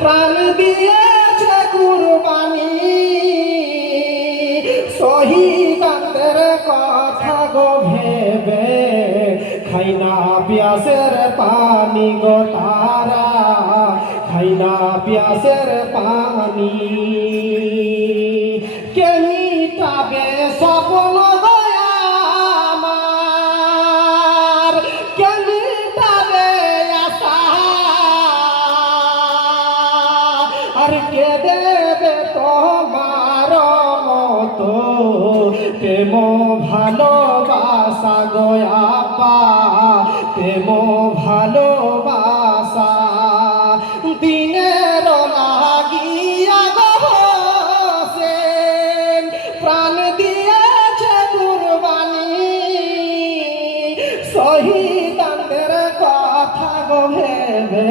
প্রাণ দিয়েছে কুরবানি। শহীদানদের কথা গো ভেবে খাই পিয়াসের পানি গো তারা খাই না পিয়াসের পানি। প্রেম ভালোবাসা গয়াপা প্রেম ভালোবাসা দিনের লাগিয়া গহসেন। প্রাণ দিয়েছে কুরবানি। শহীদানদের কথা গো ভেবে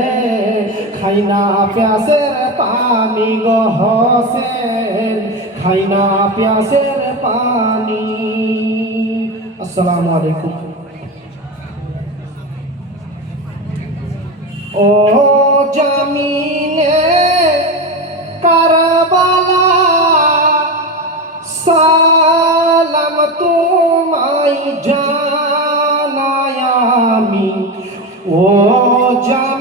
খাই না প্যাসের পানি গো হোসেন খাই প্যাসের পানি। আসসালামু আলাইকুম। ও জামিনে কারবালা সালাম তোমায় জানাই আমি। ও জামিনে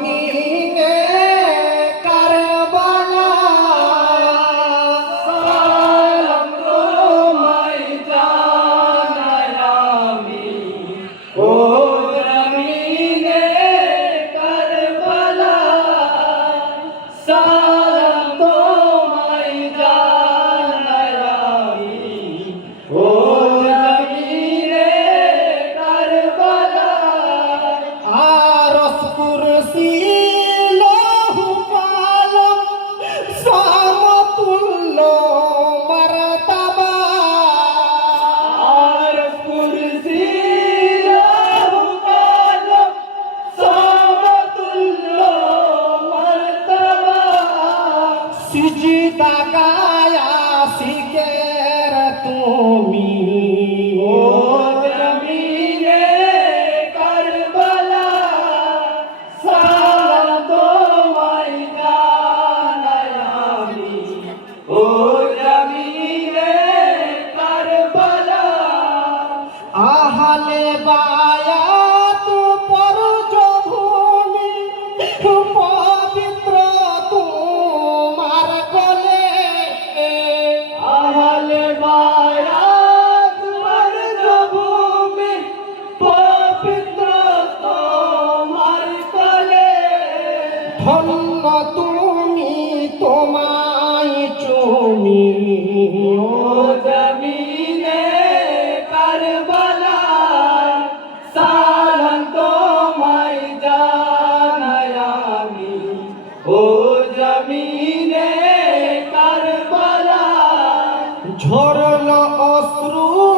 তুমি তোমায় চুমি ও জমিনে কারবালা সালাম তোমায় জানাই ও জমিনে কারবালা ঝরল অশ্রু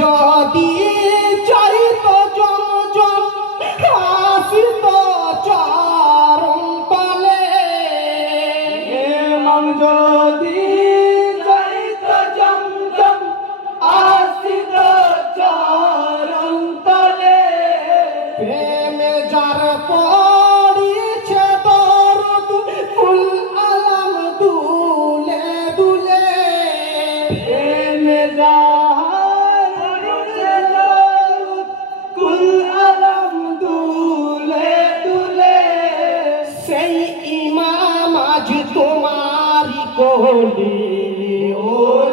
যদি চাইত জন জন আসিত চরণ তলে মন যদি চাইত জন জন আসিত চরণ তলে প্রেমে যার পড়িছে দরদ দুলে দুলে। মাঝ তোমারি কোলে। ও